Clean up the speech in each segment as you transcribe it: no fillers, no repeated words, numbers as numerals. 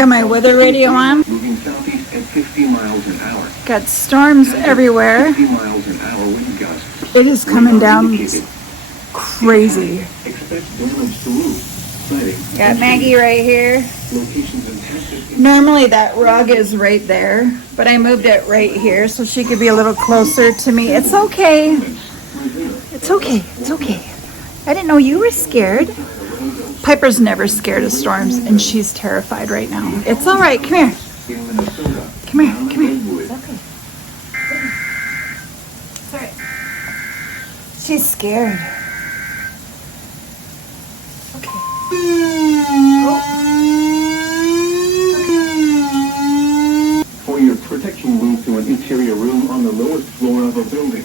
got my weather radio on. Moving southeast at 50 miles an hour. Got storms everywhere. 50 miles an hour wind gusts. It is coming down crazy. Expect damage to roof. Got Maggie right here. Normally that rug is right there, but I moved it right here so she could be a little closer to me. It's okay. It's okay. It's okay. I didn't know you were scared. Piper's never scared of storms, and she's terrified right now. It's all right. Come here. Come here. Come here. It's okay. It's all right. She's scared. Okay. For your protection, move to an interior room on the lowest floor of a building.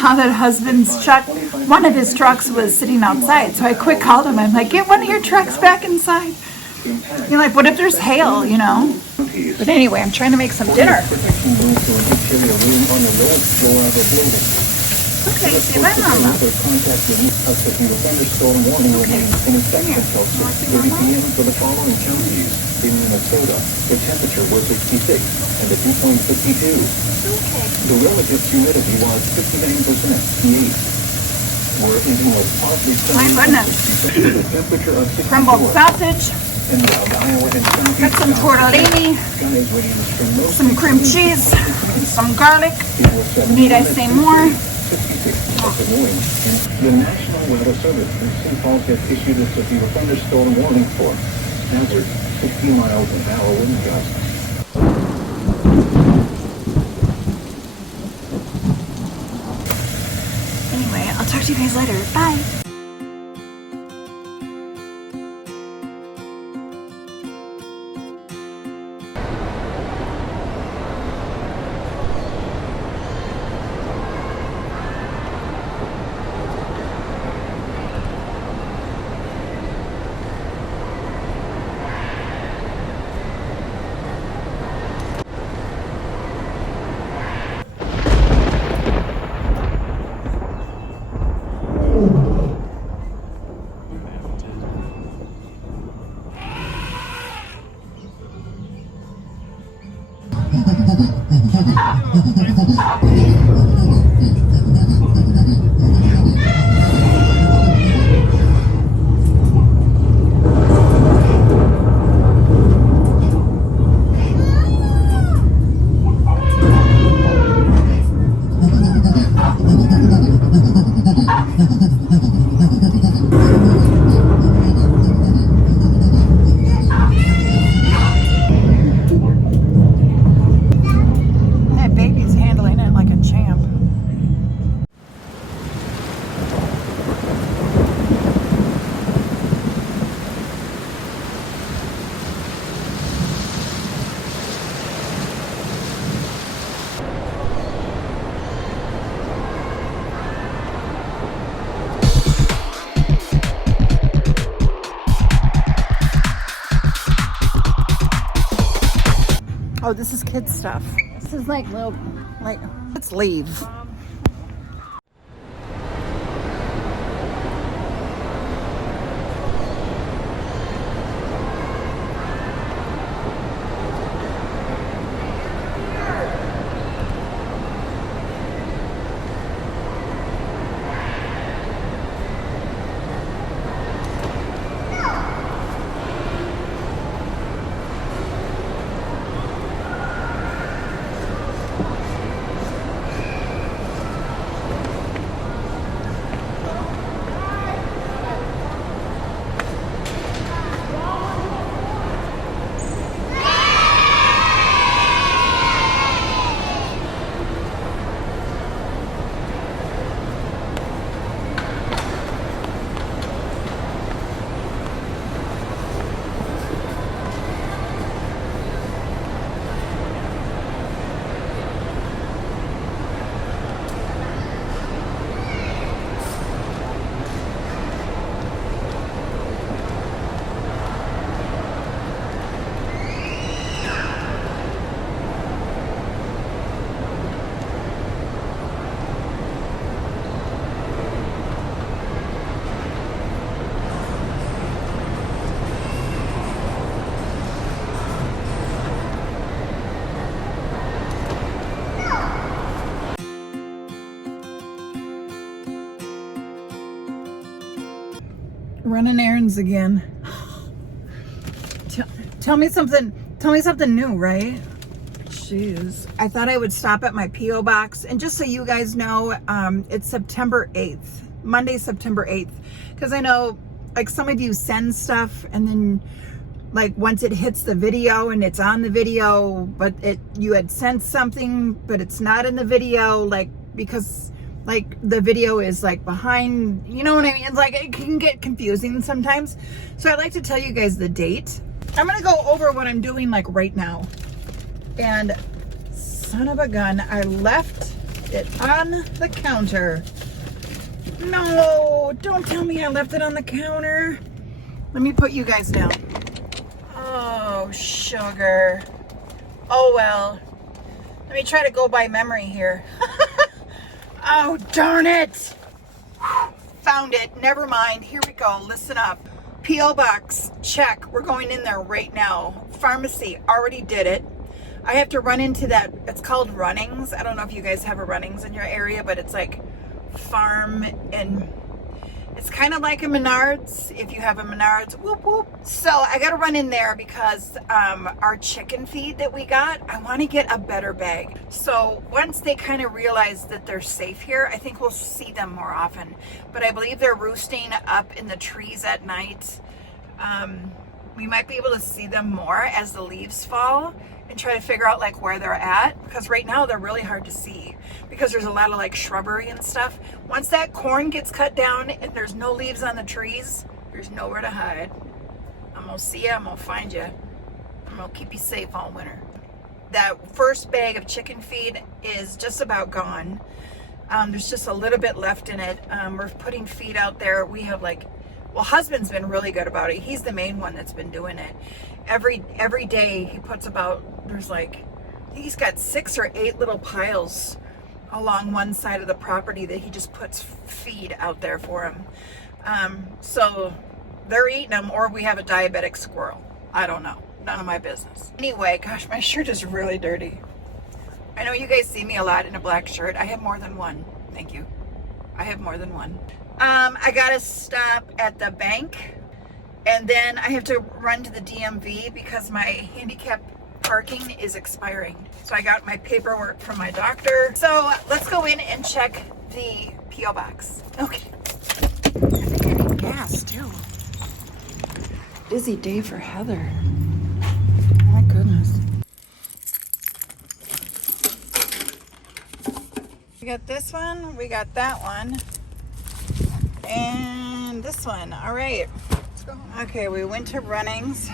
Saw that husband's truck, one of his trucks was sitting outside, so I quick called him. I'm like, get one of your trucks back inside. You're like, what if there's hail, you know? But anyway, I'm trying to make some dinner. Okay, say bye, Mama. Okay. Come here. For the following counties in Minnesota, the temperature was 66 and the dew point 52. Okay. The relative humidity was 59%. pH. Where it was partly My goodness. the temperature of 64. Crumbled sausage. Got some tortellini, some cream cheese, some garlic. Need I say more? The National Weather Service in St. Paul has issued a severe thunderstorm warning for hazard 60 miles an hour wind gusts. Anyway, I'll talk to you guys later. Bye. Oh, this is kids stuff. This is like little, let's leave. Running errands again. Tell me something new, right? Jeez. I thought I would stop at my P.O. box. And just so you guys know, it's September 8th. Monday, September 8th. Because I know, like, some of you send stuff and then, like, once it hits the video and it's on the video, but you had sent something, but it's not in the video, like, because, like, the video is, like, behind, you know what I mean? It's like, it can get confusing sometimes. So I'd like to tell you guys the date. I'm going to go over what I'm doing, like, right now. And son of a gun, I left it on the counter. No, don't tell me I left it on the counter. Let me put you guys down. Oh, sugar. Oh, well. Let me try to go by memory here. Oh, darn it. Found it. Never mind. Here we go. Listen up. P.O. box, check. We're going in there right now. Pharmacy, already did it. I have to run into that. It's called Runnings. I don't know if you guys have a Runnings in your area, but it's like farm, and it's kind of like a Menards, if you have a Menards. Whoop whoop. So I got to run in there because our chicken feed that we got, I want to get a better bag. So once they kind of realize that they're safe here, I think we'll see them more often. But I believe they're roosting up in the trees at night. We might be able to see them more as the leaves fall and try to figure out, like, where they're at, because right now they're really hard to see because there's a lot of, like, shrubbery and stuff. Once that corn gets cut down and there's no leaves on the trees, there's nowhere to hide. I'm gonna see you, I'm gonna find you, I'm gonna keep you safe all winter. That first bag of chicken feed is just about gone. There's just a little bit left in it. We're putting feed out there. We have, like, well, husband's been really good about it. He's the main one that's been doing it. Every day he puts about, there's like, I think he's got 6 or 8 little piles along one side of the property that he just puts feed out there for them. So they're eating them, or we have a diabetic squirrel. I don't know. None of my business. Anyway, gosh, my shirt is really dirty. I know you guys see me a lot in a black shirt. I have more than one. Thank you. I have more than one. I gotta stop at the bank, and then I have to run to the DMV because my handicap parking is expiring. So I got my paperwork from my doctor. So let's go in and check the P.O. box. Okay. I think I need gas too. Busy day for Heather. My goodness. We got this one, we got that one, and this one. All right. Let's go. Okay, we went to Runnings,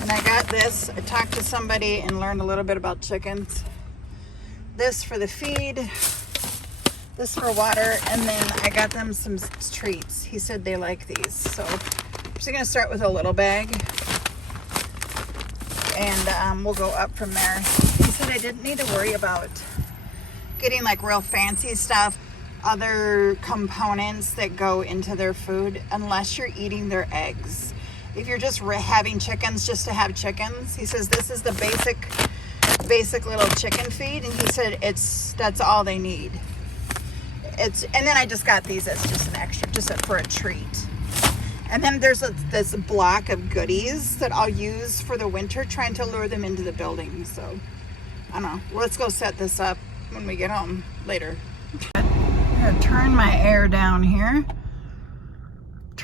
and I got this. I talked to somebody and learned a little bit about chickens. This for the feed, this for water, and then I got them some treats. He said they like these. So I'm just gonna start with a little bag, and we'll go up from there. He said I didn't need to worry about getting like real fancy stuff, other components that go into their food, unless you're eating their eggs. If you're just having chickens just to have chickens, he says this is the basic little chicken feed, and he said that's all they need. And then I just got these as just an extra, just for a treat. And then there's this block of goodies that I'll use for the winter, trying to lure them into the building. So I don't know. Let's go set this up when we get home later. I'm gonna turn my air down here.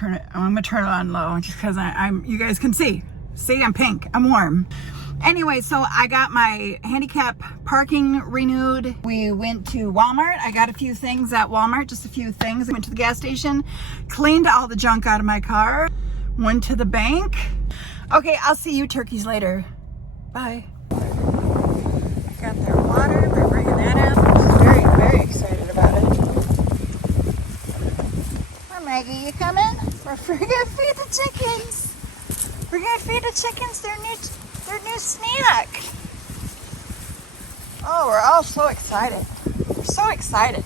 I'm gonna turn it on low just because I'm you guys can see I'm pink, I'm warm. Anyway, so I got my handicap parking renewed. We went to Wal-Mart. I got a few things at Walmart, just a few things. I went to the gas station, cleaned all the junk out of my car, went to the bank. Okay, I'll see you turkeys later. Bye. I got their water. They're bringing that out. I'm very, very excited about it. Hi, Maggie, you coming? We're gonna feed the chickens. We're gonna feed the chickens their new snack. Oh, we're all so excited. We're so excited.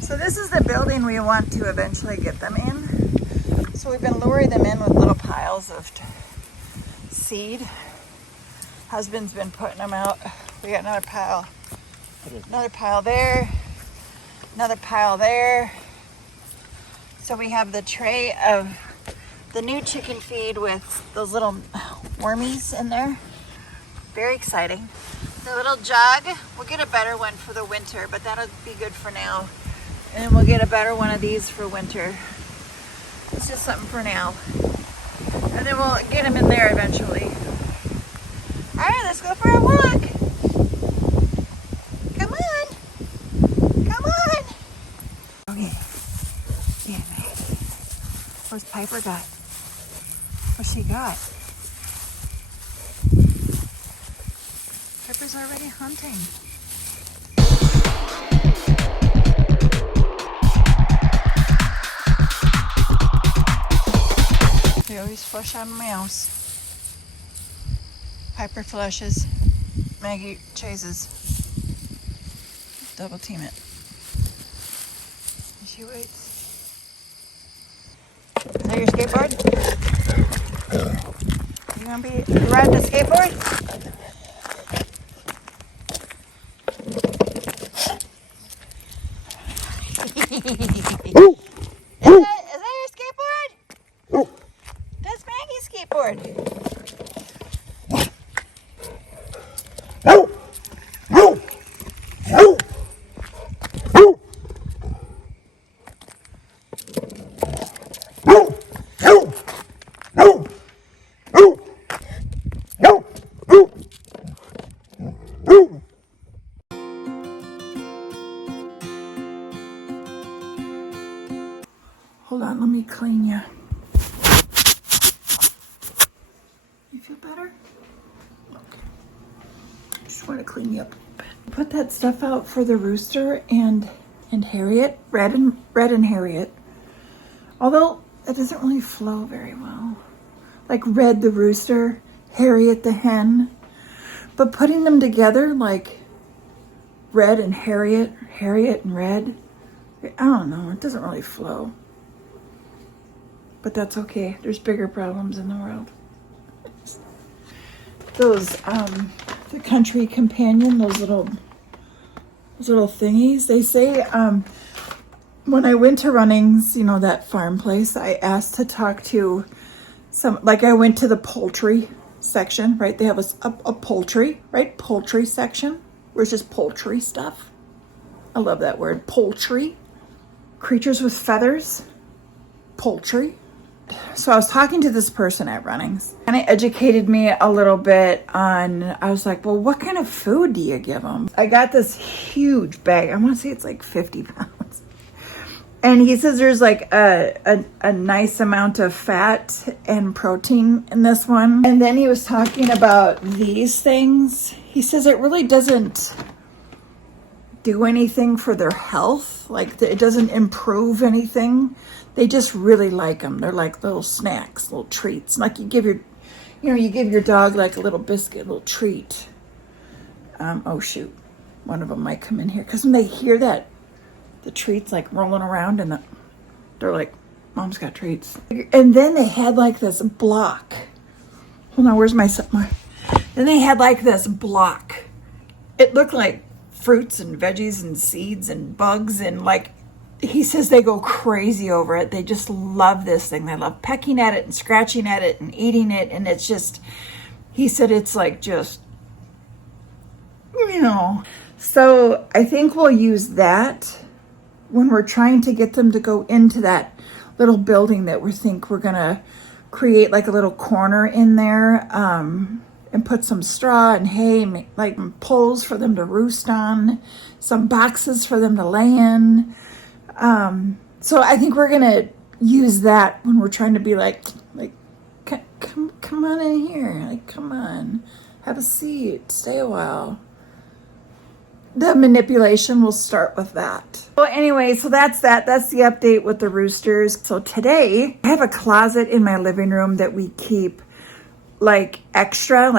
So this is the building we want to eventually get them in. So we've been luring them in with little piles of seed. Husband's been putting them out. We got another pile there, another pile there. So we have the tray of the new chicken feed with those little wormies in there. Very exciting. The little jug, we'll get a better one for the winter, but that'll be good for now. And we'll get a better one of these for winter. It's just something for now. And then we'll get them in there eventually. All right, let's go for a walk. Come on. Come on. Okay. Yeah, where's Piper got? What's she got? Piper's already hunting. We always flush on mouse. Piper flushes. Maggie chases. Double team it. And she waits. Is that your skateboard? You gonna be riding a skateboard? Is that your skateboard? That's Maggie's skateboard. Hold on, let me clean you. You feel better? Okay. Just want to clean you up a little bit. Put that stuff out for the Rooster and Harriet, Red and Harriet. Although it doesn't really flow very well. Like Red the Rooster, Harriet the Hen. But putting them together like Red and Harriet, Harriet and Red, I don't know, it doesn't really flow. But that's okay. There's bigger problems in the world. Those, the Country Companion, those little thingies. They say, when I went to Runnings, you know, that farm place, I asked to talk to like I went to the poultry section, right? They have a poultry, right? Poultry section, where it's just poultry stuff. I love that word, poultry. Creatures with feathers, poultry. So I was talking to this person at Runnings, and it educated me a little bit on, I was like, well, what kind of food do you give them? I got this huge bag. I want to say it's like 50 pounds. And he says there's like a nice amount of fat and protein in this one. And then he was talking about these things. He says it really doesn't do anything for their health. Like it doesn't improve anything. They just really like them. They're like little snacks, little treats. Like you give your dog like a little biscuit, a little treat. Oh shoot, one of them might come in here. Because when they hear that, the treats like rolling around and they're like, Mom's got treats. And then they had like this block. Hold on, where's my... Then they had like this block. It looked like fruits and veggies and seeds and bugs and like... He says they go crazy over it. They just love this thing. They love pecking at it and scratching at it and eating it. And it's just, he said it's like just, you know. So I think we'll use that when we're trying to get them to go into that little building that we think we're going to create like a little corner in there and put some straw and hay, like poles for them to roost on, some boxes for them to lay in. So I think we're gonna use that when we're trying to be like, come on in here, like, come on, have a seat, stay a while. The manipulation will start with that. Well, anyway, so that's that. That's the update with the Roosters. So today I have a closet in my living room that we keep like extra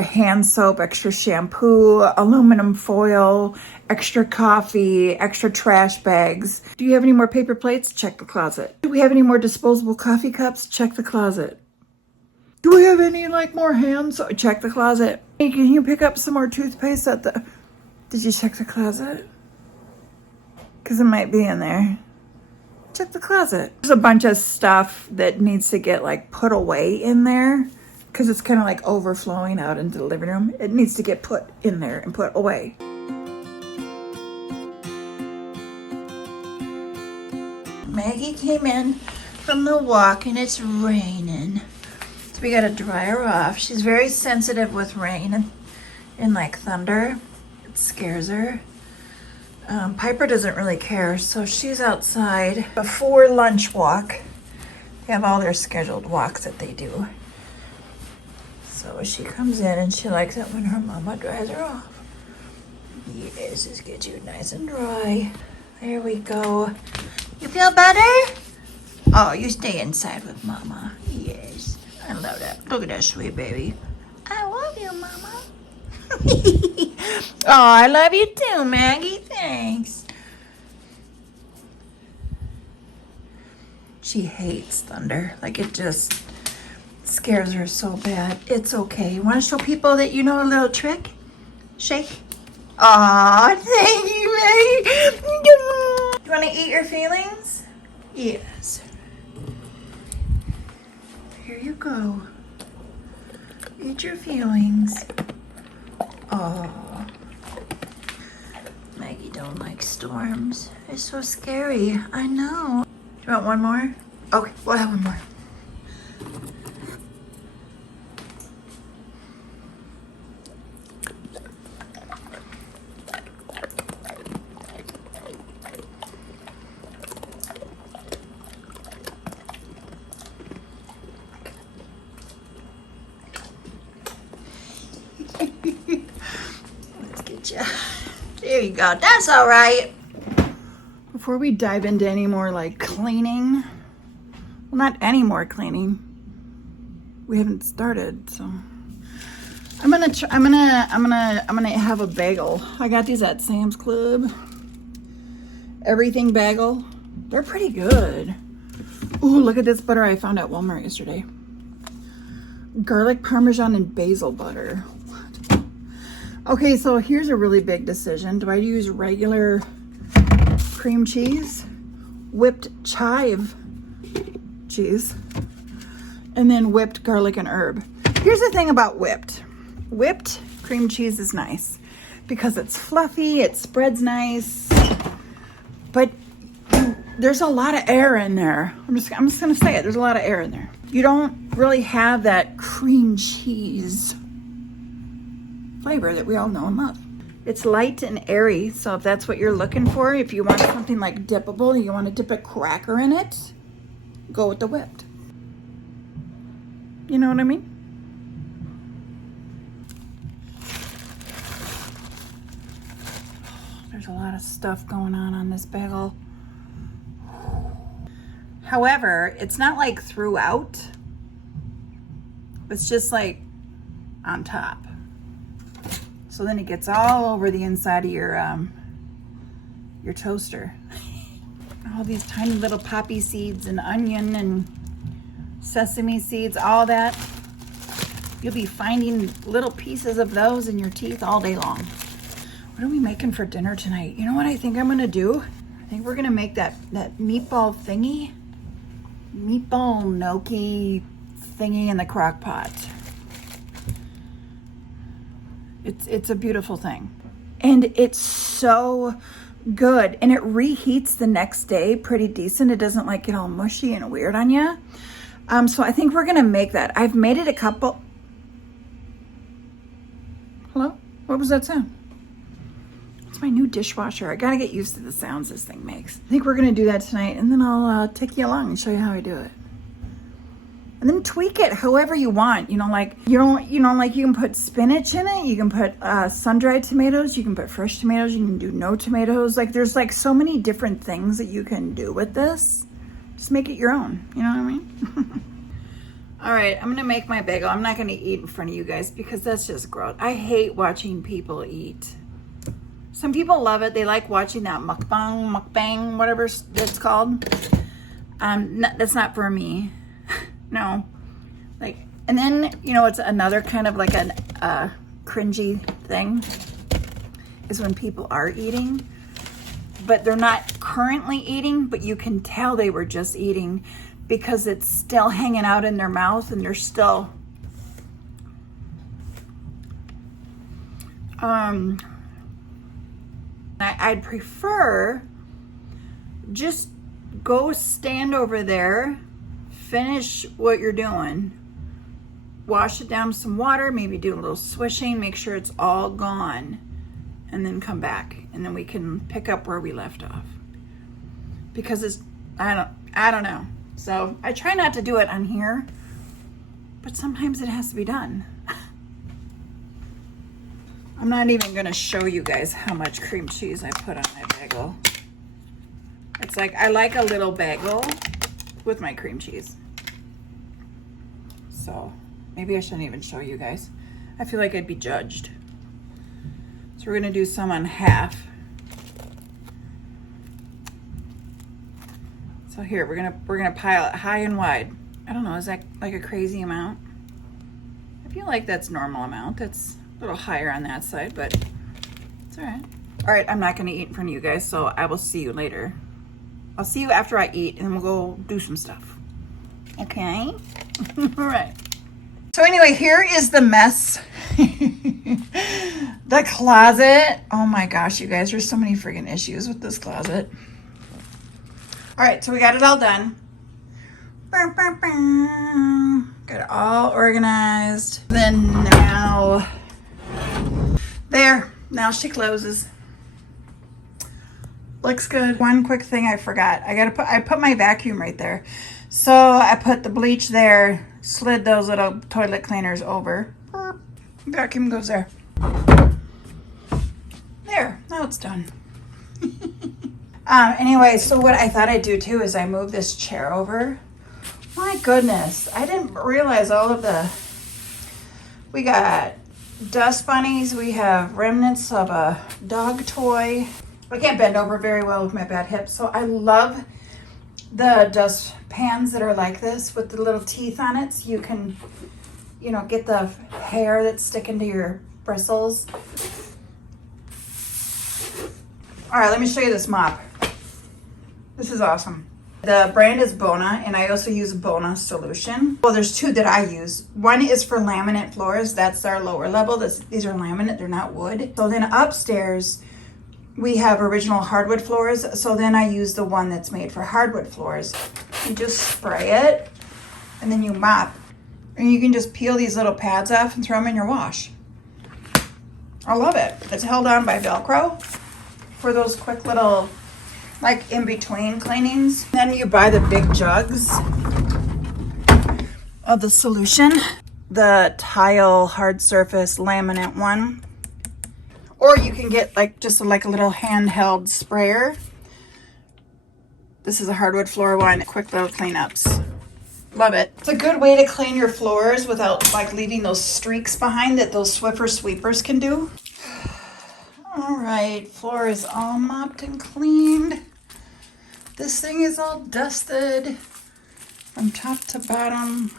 hand soap, extra shampoo, aluminum foil, extra coffee, extra trash bags. Do you have any more paper plates? Check the closet. Do we have any more disposable coffee cups? Check the closet. Do we have any like more hand soap? Check the closet. Hey, can you pick up some more toothpaste at the... Did you check the closet? Because it might be in there. check the closet. There's a bunch of stuff that needs to get like put away in there because it's kind of like overflowing out into the living room. It needs to get put in there and put away. Maggie came in from the walk and it's raining. So we gotta dry her off. She's very sensitive with rain and like thunder. It scares her. Piper doesn't really care, so she's outside before lunch walk. They have all their scheduled walks that they do. So she comes in and she likes it when her mama dries her off. Yes, just get you nice and dry. There we go. You feel better? Oh, you stay inside with mama. Yes, I love that. Look at that sweet baby. I love you, mama. Oh, I love you too, Maggie. Thanks. She hates thunder. Like, it just scares her so bad. It's okay. You want to show people that you know a little trick? Shake. Aw, thank you, Maggie. You want to eat your feelings? Yes. Here you go. Eat your feelings. Oh, Maggie don't like storms. It's so scary. I know. Do you want one more? Okay, we'll have one more. There you go. That's all right. Before we dive into any more like cleaning, well, not any more cleaning. We haven't started, so I'm gonna have a bagel. I got these at Sam's Club. Everything bagel. They're pretty good. Ooh, look at this butter I found at Walmart yesterday. Garlic parmesan and basil butter. Okay, so here's a really big decision. Do I use regular cream cheese, whipped chive cheese, and then whipped garlic and herb? Here's the thing about whipped. Whipped cream cheese is nice because it's fluffy, it spreads nice, but there's a lot of air in there. I'm just gonna say it, there's a lot of air in there. You don't really have that cream cheese flavor that we all know and love. It's light and airy, so if that's what you're looking for, if you want something like dippable, you want to dip a cracker in it, go with the whipped. You know what I mean? There's a lot of stuff going on this bagel. However, it's not like throughout. It's just like on top. So then it gets all over the inside of your toaster. All these tiny little poppy seeds and onion and sesame seeds, all that. You'll be finding little pieces of those in your teeth all day long. What are we making for dinner tonight? You know what I think I'm gonna do? I think we're gonna make that meatball thingy. Meatball gnocchi thingy in the crock pot. It's a beautiful thing. And it's so good. And it reheats the next day pretty decent. It doesn't like get all mushy and weird on you. So I think we're gonna make that. I've made it a couple. Hello? What was that sound? It's my new dishwasher. I gotta get used to the sounds this thing makes. I think we're gonna do that tonight, and then I'll take you along and show you how I do it. And then tweak it however you want. Like you can put spinach in it. You can put sun-dried tomatoes. You can put fresh tomatoes. You can do no tomatoes. Like there's like so many different things that you can do with this. Just make it your own. You know what I mean? All right, I'm gonna make my bagel. I'm not gonna eat in front of you guys because that's just gross. I hate watching people eat. Some people love it. They like watching that mukbang, whatever it's called. That's not for me. No, like, and then, it's another kind of like a cringy thing is when people are eating but they're not currently eating, but you can tell they were just eating because it's still hanging out in their mouth and they're still I'd prefer just go stand over there, finish what you're doing, wash it down with some water, maybe do a little swishing, make sure it's all gone, and then come back, and then we can pick up where we left off. Because it's, I don't know. So I try not to do it on here, but sometimes it has to be done. I'm not even gonna show you guys how much cream cheese I put on my bagel. It's like, I like a little bagel with my cream cheese. So maybe I shouldn't even show you guys. I feel like I'd be judged. So we're gonna do some on half. So here, we're gonna pile it high and wide. I don't know, is that like a crazy amount? I feel like that's normal amount. That's a little higher on that side, but it's all right. All right, I'm not gonna eat in front of you guys, so I will see you later. I'll see you after I eat, and we'll go do some stuff. Okay? All right. So anyway, here is the mess. The closet. Oh my gosh, you guys, there's so many friggin' issues with this closet. All right, so we got it all done. Got it all organized. Then now, there, now she closes. Looks good. One quick thing I forgot. I put my vacuum right there. So I put the bleach there, slid those little toilet cleaners over. Vacuum goes there. There, now it's done. Anyway, so what I thought I'd do too is I move this chair over. My goodness, I didn't realize all of we got dust bunnies, we have remnants of a dog toy. I can't bend over very well with my bad hip, so I love the dust pans that are like this with the little teeth on it, so you can, you know, get the hair that's sticking to your bristles. All right, let me show you this mop. This is awesome. The brand is Bona, and I also use Bona solution. Well, there's two that I use. One is for laminate floors. That's our lower level. These are laminate, they're not wood. So then upstairs, we have original hardwood floors. So then I use the one that's made for hardwood floors. You just spray it, and then you mop. And you can just peel these little pads off and throw them in your wash. I love it. It's held on by Velcro for those quick little, like, in-between cleanings. Then you buy the big jugs of the solution, the tile hard surface laminate one, or you can get like just like a little handheld sprayer. This is a hardwood floor one. Quick little cleanups. Love it. It's a good way to clean your floors without like leaving those streaks behind that those Swiffer sweepers can do. All right, floor is all mopped and cleaned. This thing is all dusted from top to bottom.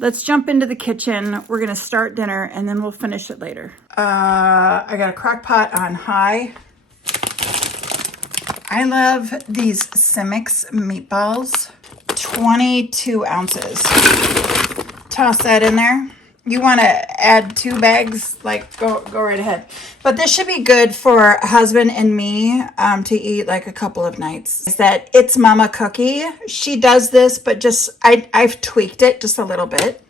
Let's jump into the kitchen. We're gonna start dinner and then we'll finish it later. I got a crock pot on high. I love these Simix meatballs, 22 ounces. Toss that in there. You want to add 2 bags, like go right ahead. But this should be good for husband and me to eat like a couple of nights. Is that It's Mama cookie. She does this, but just I've tweaked it just a little bit.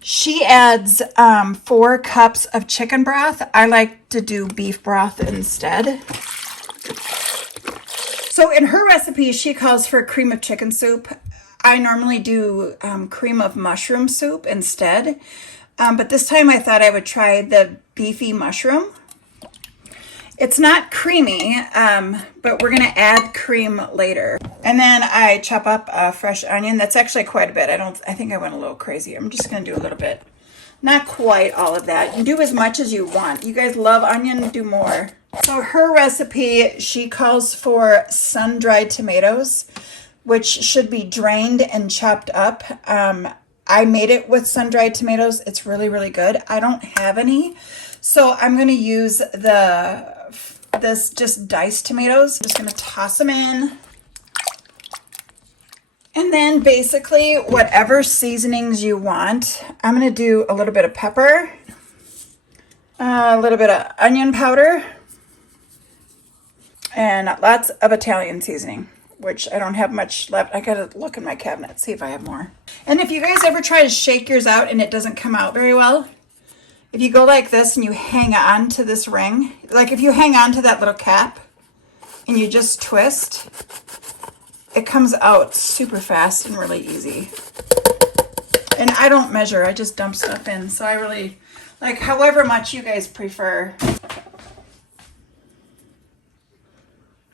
She adds 4 cups of chicken broth. I like to do beef broth instead. So in her recipe, she calls for cream of chicken soup. I normally do cream of mushroom soup instead. But this time I thought I would try the beefy mushroom. It's not creamy, but we're gonna add cream later. And then I chop up a fresh onion. That's actually quite a bit. I think I went a little crazy. I'm just gonna do a little bit. Not quite all of that. You do as much as you want. You guys love onion, do more. So her recipe, she calls for sun-dried tomatoes, which should be drained and chopped up. I made it with sun-dried tomatoes. It's really, really good. I don't have any, so I'm going to use the this just diced tomatoes. I'm just gonna toss them in. And then basically whatever seasonings you want. I'm gonna do a little bit of pepper, a little bit of onion powder, and lots of Italian seasoning, which I don't have much left. I gotta look in my cabinet, see if I have more. And if you guys ever try to shake yours out and it doesn't come out very well, if you go like this and you hang on to this ring, like if you hang on to that little cap and you just twist, it comes out super fast and really easy. And I don't measure, I just dump stuff in. So I really, like however much you guys prefer.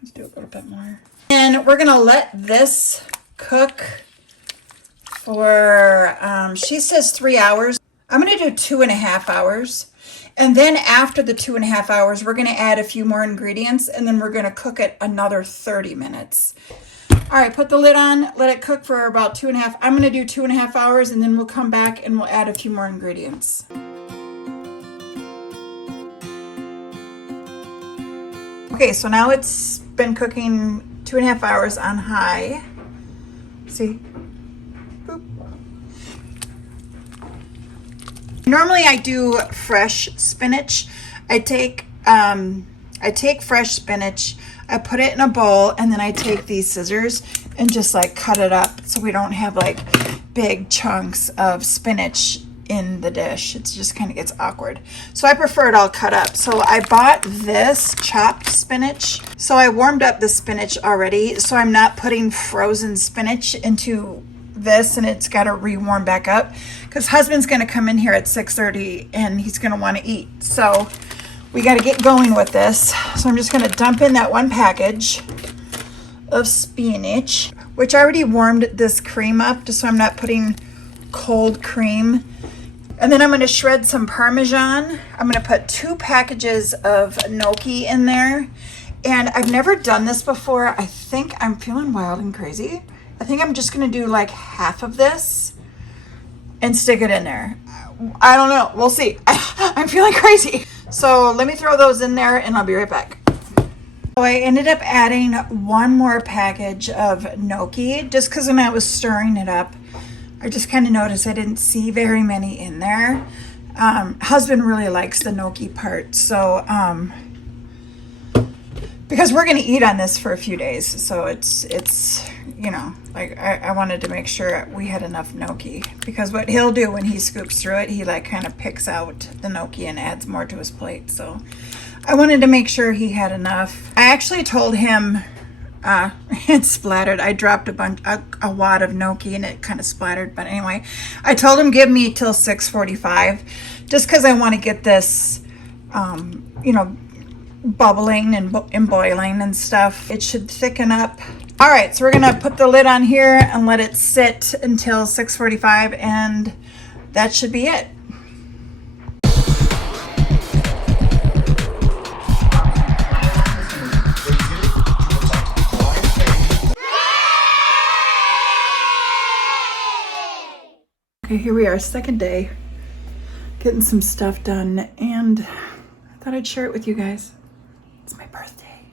Let's do a little bit more. And we're gonna let this cook for, she says 3 hours. I'm gonna do 2.5 hours. And then after the 2.5 hours, we're gonna add a few more ingredients and then we're gonna cook it another 30 minutes. All right, put the lid on, let it cook for about 2.5. I'm gonna do 2.5 hours and then we'll come back and we'll add a few more ingredients. Okay, so now it's been cooking 2.5 hours on high. See? Boop. Normally I do fresh spinach. I take fresh spinach, I put it in a bowl, and then I take these scissors and just like cut it up so we don't have like big chunks of spinach in the dish. It just kind of gets awkward. So I prefer it all cut up. So I bought this chopped spinach. So I warmed up the spinach already. So I'm not putting frozen spinach into this and it's got to re-warm back up because husband's going to come in here at 6:30 and he's going to want to eat. So we got to get going with this. So I'm just going to dump in that one package of spinach, which I already warmed this cream up just so I'm not putting cold cream. And then I'm going to shred some Parmesan. I'm going to put 2 packages of gnocchi in there. And I've never done this before. I think I'm feeling wild and crazy. I think I'm just going to do like half of this and stick it in there. I don't know. We'll see. I'm feeling crazy. So let me throw those in there and I'll be right back. So I ended up adding 1 more package of gnocchi just because when I was stirring it up, I just kind of noticed I didn't see very many in there. Husband really likes the gnocchi part. So, because we're going to eat on this for a few days. So it's you know, like I wanted to make sure we had enough gnocchi. Because what he'll do when he scoops through it, he like kind of picks out the gnocchi and adds more to his plate. So I wanted to make sure he had enough. I actually told him, it splattered. I dropped a wad of gnocchi and it kind of splattered. But anyway, I told him give me till 6:45 just because I want to get this, you know, bubbling and boiling and stuff. It should thicken up. All right, so we're going to put the lid on here and let it sit until 6:45 and that should be it. Okay, here we are, second day, getting some stuff done, and I thought I'd share it with you guys. It's my birthday.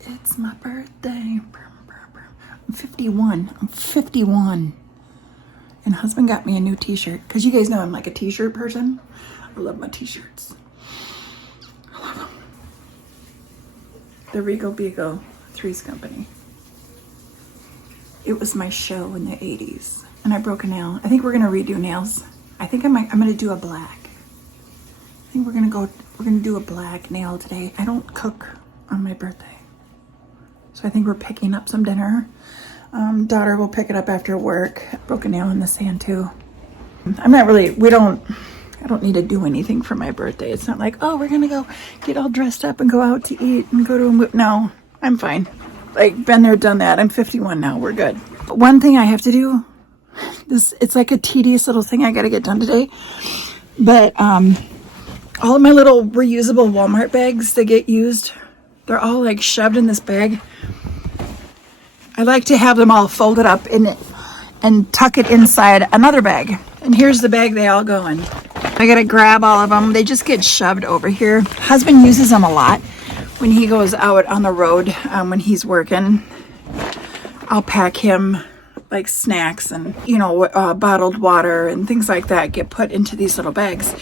It's my birthday. I'm 51. I'm 51. And husband got me a new t-shirt, because you guys know I'm like a t-shirt person. I love my t-shirts. I love them. The Regal Beagle Three's Company. It was my show in the 80s. And I broke a nail. I think we're gonna redo nails. I think I'm gonna do a black. I think we're gonna do a black nail today. I don't cook on my birthday. So I think we're picking up some dinner. Daughter will pick it up after work. Broke a nail in the sand too. I don't need to do anything for my birthday. It's not like, oh, we're gonna go get all dressed up and go out to eat and go to a movie. No, I'm fine. Like, been there, done that. I'm 51 now, we're good. But one thing I have to do, it's like a tedious little thing I gotta get done today. But all of my little reusable Walmart bags that get used, they're all like shoved in this bag. I like to have them all folded up in it and tuck it inside another bag. And here's the bag they all go in. I gotta grab all of them. They just get shoved over here. Husband uses them a lot when he goes out on the road, when he's working, I'll pack him like snacks and, you know, bottled water and things like that get put into these little bags.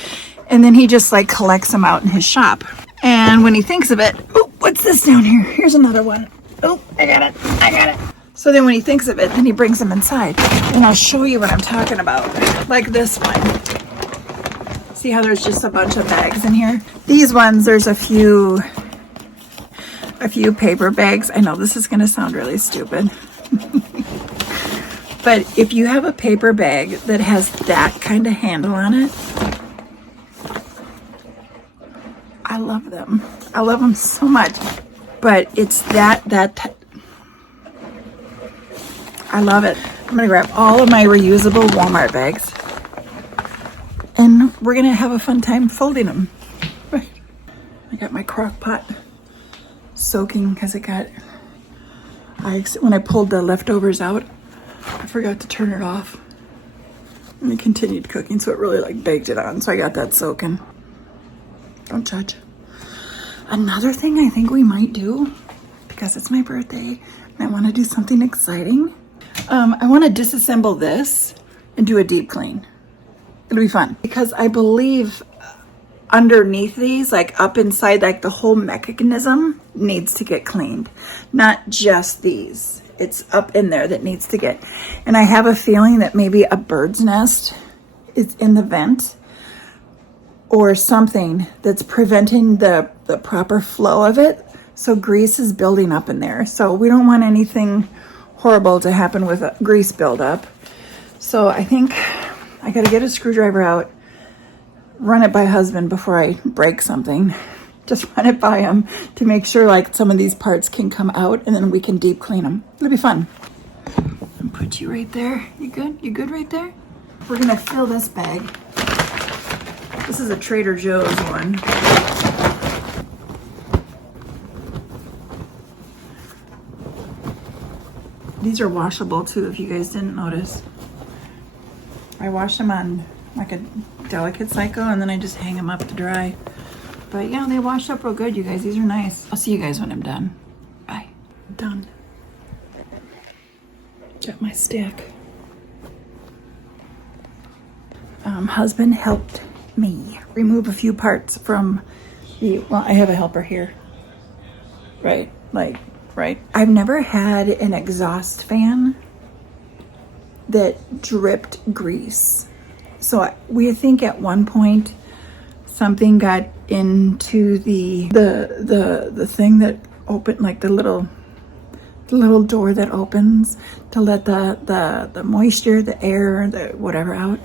And then he just like collects them out in his shop. And when he thinks of it, oh, what's this down here? Here's another one. Oh, I got it. So then when he thinks of it, then he brings them inside. And I'll show you what I'm talking about. Like this one. See how there's just a bunch of bags in here? These ones, there's a few paper bags. I know this is gonna sound really stupid. But if you have a paper bag that has that kind of handle on it, I love them. I love them so much. But it's that I love it. I'm gonna grab all of my reusable Walmart bags and we're gonna have a fun time folding them. Right. I got my crock pot soaking because when I pulled the leftovers out, I forgot to turn it off. And it continued cooking, so it really like baked it on. So I got that soaking. Don't judge. Another thing I think we might do, because it's my birthday and I want to do something exciting. I want to disassemble this and do a deep clean. It'll be fun because I believe underneath these, like up inside, like the whole mechanism needs to get cleaned, not just these. It's up in there that needs to get, and I have a feeling that maybe a bird's nest is in the vent or something that's preventing the proper flow of it. So grease is building up in there. So we don't want anything horrible to happen with a grease buildup. So I think I got to get a screwdriver out, run it by husband before I break something. Just run it by him to make sure like some of these parts can come out and then we can deep clean them. It'll be fun. And put you right there. You good? You good right there? We're gonna fill this bag. This is a Trader Joe's one. These are washable too, if you guys didn't notice. I wash them on like a delicate cycle and then I just hang them up to dry. But yeah, they wash up real good, you guys. These are nice. I'll see you guys when I'm done. Bye. Done. Got my stack. Husband helped me remove a few parts from well, I have a helper here. Right, right. I've never had an exhaust fan that dripped grease. So we think at one point something got into the thing that opened, like the little door that opens to let the moisture, the air, the whatever out.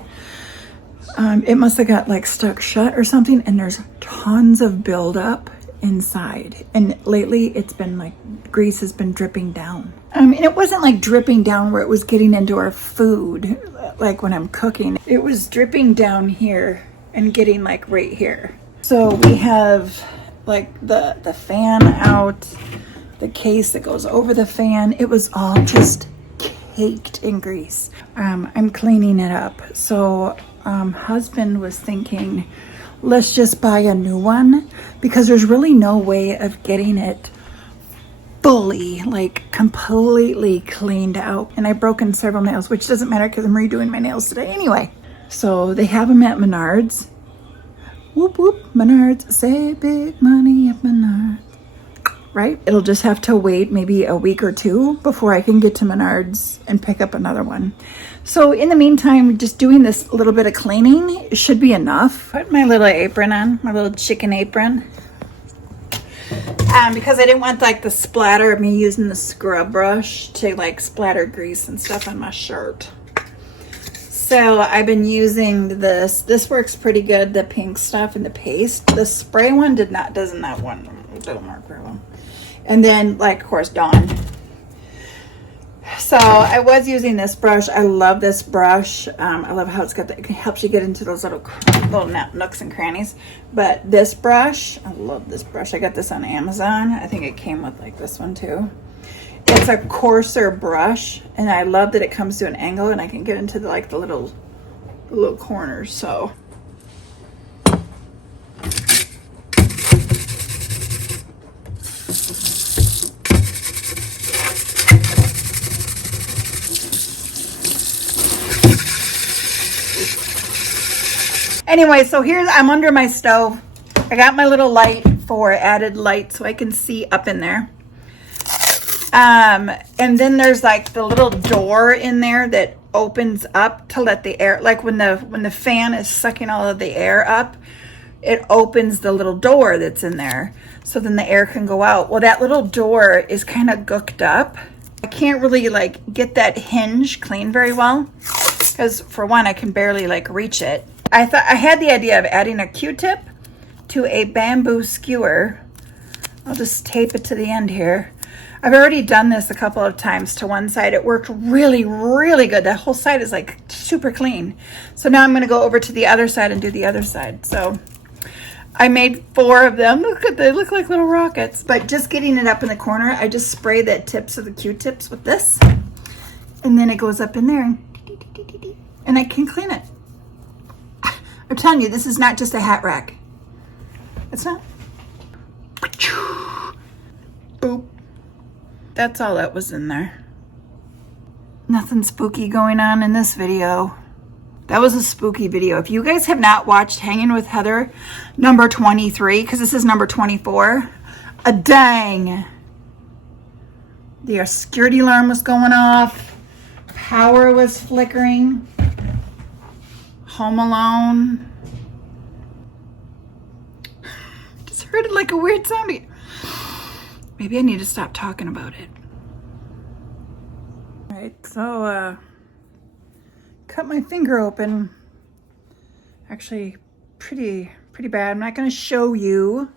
It must have got like stuck shut or something, and there's tons of buildup inside. And lately it's been like grease has been dripping down. And it wasn't like dripping down where it was getting into our food, like when I'm cooking. It was dripping down here and getting like right here. So we have like the fan out, the case that goes over the fan. It was all just caked in grease. I'm cleaning it up. So husband was thinking, let's just buy a new one because there's really no way of getting it fully, like completely cleaned out. And I've broken several nails, which doesn't matter because I'm redoing my nails today anyway. So they have them at Menards. Whoop, whoop, Menards. Say big money at Menards. Right? It'll just have to wait maybe a week or two before I can get to Menards and pick up another one. So in the meantime, just doing this little bit of cleaning should be enough. Put my little apron on, my little chicken apron. Because I didn't want like the splatter of me using the scrub brush to like splatter grease and stuff on my shirt. So I've been using this. This works pretty good, the pink stuff and the paste. The spray one doesn't work very well. And then like, of course, Dawn. So I was using this brush. I love this brush. I love how it helps you get into those little nooks and crannies. But this brush, I love this brush. I got this on Amazon. I think it came with like this one too. It's a coarser brush, and I love that it comes to an angle and I can get into the little corners. So Anyway, so I'm under my stove. I got my little light for added light so I can see up in there. And then there's like the little door in there that opens up to let the air, like when the fan is sucking all of the air up, it opens the little door that's in there. So then the air can go out. Well, that little door is kind of gooked up. I can't really like get that hinge clean very well because for one, I can barely like reach it. I had the idea of adding a Q-tip to a bamboo skewer. I'll just tape it to the end here. I've already done this a couple of times to one side. It worked really, really good. That whole side is like super clean. So now I'm going to go over to the other side and do the other side. So I made 4 of them. Look at they look like little rockets. But just getting it up in the corner, I just spray the tips of the Q-tips with this. And then it goes up in there. And I can clean it. I'm telling you, this is not just a hat rack. It's not. Boop. That's all that was in there. Nothing spooky going on in this video. That was a spooky video. If you guys have not watched Hanging with Heather number 23, because this is number 24, dang. The security alarm was going off. Power was flickering. Home Alone. Just heard it like a weird sound. Maybe I need to stop talking about it. All right, so cut my finger open. Actually, pretty bad. I'm not gonna show you.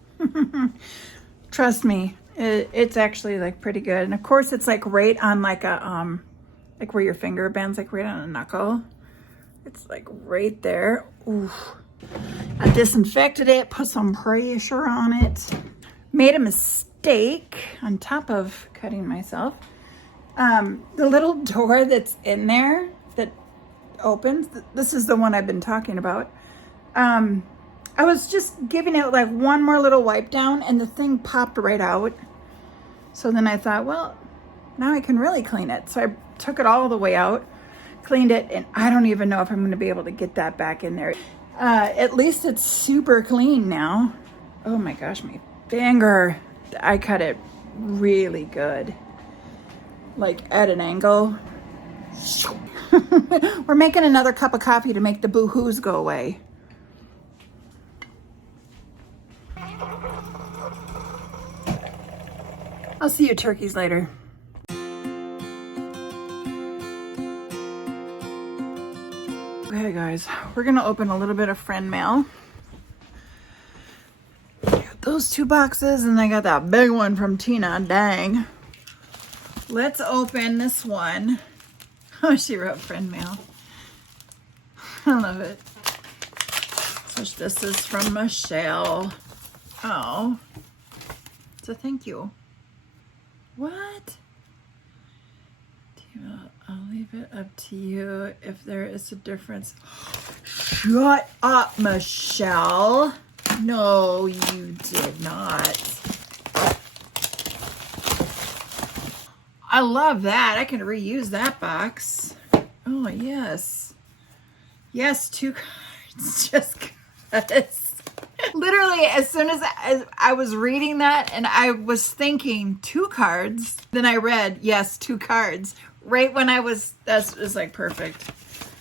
Trust me, it's actually like pretty good. And of course, it's like right on like a like where your finger bends, like right on a knuckle. It's like right there. Ooh. I disinfected it, put some pressure on it. Made a mistake on top of cutting myself. The little door that's in there that opens, this is the one I've been talking about. I was just giving it like one more little wipe down and the thing popped right out. So then I thought, well, now I can really clean it. So I took it all the way out, cleaned it, and I don't even know if I'm going to be able to get that back in there. At least it's super clean now. Oh my gosh, my finger. I cut it really good. Like at an angle. We're making another cup of coffee to make the boo-hoos go away. I'll see you turkeys later. Okay guys, we're gonna open a little bit of friend mail. Got those 2 boxes and I got that big one from Tina, dang. Let's open this one. Oh, she wrote friend mail. I love it. So this is from Michelle. Oh, it's a thank you. What? I'll leave it up to you if there is a difference. Shut up, Michelle. No, you did not. I love that. I can reuse that box. Oh, yes. Yes, 2 cards. Just because. Literally, as soon as I was reading that and I was thinking 2 cards, then I read, yes, 2 cards. Right when that was like perfect.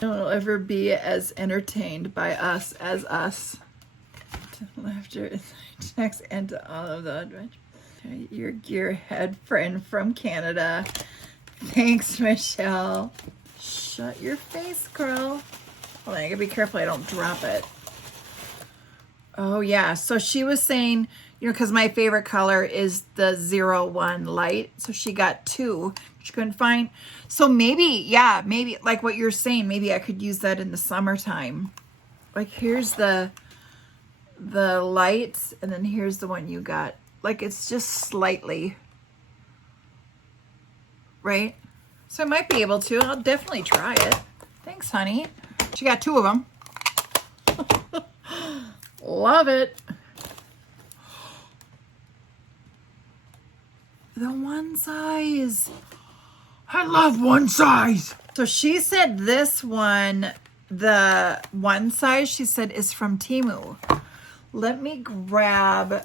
No one will ever be as entertained by us as us. Laughter next and to all of the adventure. Your gearhead friend from Canada. Thanks, Michelle. Shut your face, girl. Hold on, I gotta be careful I don't drop it. Oh yeah, so she was saying, you know, because my favorite color is the 01 light. So she got 2. She couldn't find. So maybe, yeah, maybe like what you're saying, maybe I could use that in the summertime. Like here's the lights and then here's the one you got. Like it's just slightly, right? So I might be able to. I'll definitely try it. Thanks, honey. She got 2 of them. Love it. The one size. I love one size. So she said this one the one size she said is from Temu. Let me grab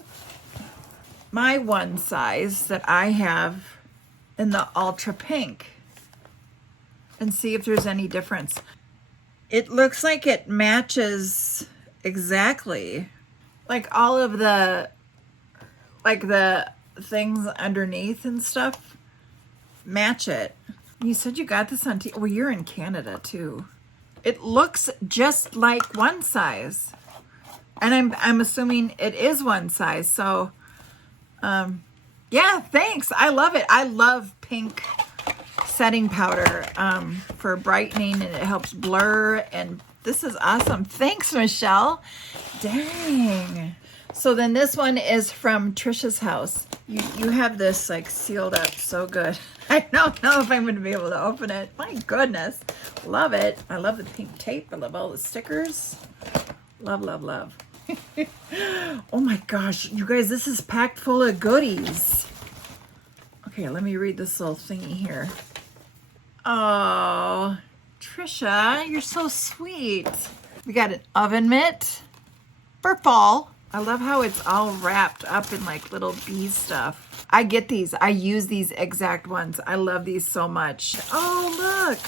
my one size that I have in the ultra pink and see if there's any difference. It looks like it matches exactly. Like all of the, like the things underneath and stuff match it. You said you got this on well, you're in Canada too. It looks just like one size. And I'm assuming it is one size. So yeah, thanks. I love it. I love pink setting powder for brightening, and it helps blur, and this is awesome. Thanks, Michelle. Dang. So then this one is from Trisha's house. You have this like sealed up so good. I don't know if I'm going to be able to open it. My goodness. Love it. I love the pink tape. I love all the stickers. Love, love, love. Oh my gosh, you guys, this is packed full of goodies. Okay, let me read this little thingy here. Oh, Trisha, you're so sweet. We got an oven mitt for fall. I love how it's all wrapped up in like little bee stuff. I get these. I use these exact ones. I love these so much. Oh, look.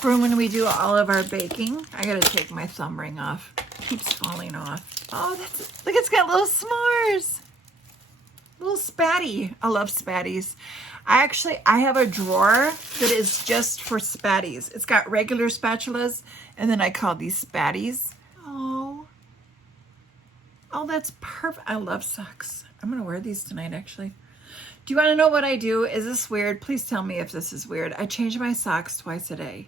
For when we do all of our baking, I gotta take my thumb ring off. It keeps falling off. Oh, that's, look, it's got little s'mores. Little spatty. I love spatties. I have a drawer that is just for spatties. It's got regular spatulas, and then I call these spatties. Oh, that's perfect. I love socks. I'm gonna wear these tonight, actually. Do you want to know what I do? Is this weird? Please tell me if this is weird. I change my socks twice a day.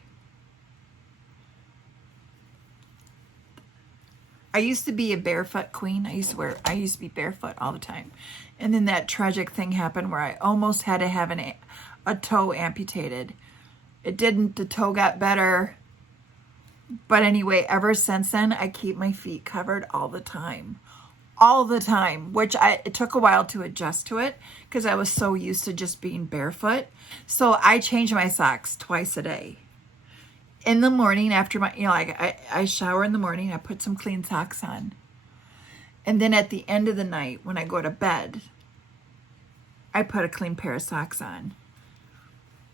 I used to be a barefoot queen. I used to be barefoot all the time. And then that tragic thing happened where I almost had to have a toe amputated. It didn't. The toe got better. But anyway, ever since then, I keep my feet covered all the time. All the time, which it took a while to adjust to it because I was so used to just being barefoot. So I change my socks twice a day. In the morning after I shower in the morning, I put some clean socks on. And then at the end of the night, when I go to bed, I put a clean pair of socks on.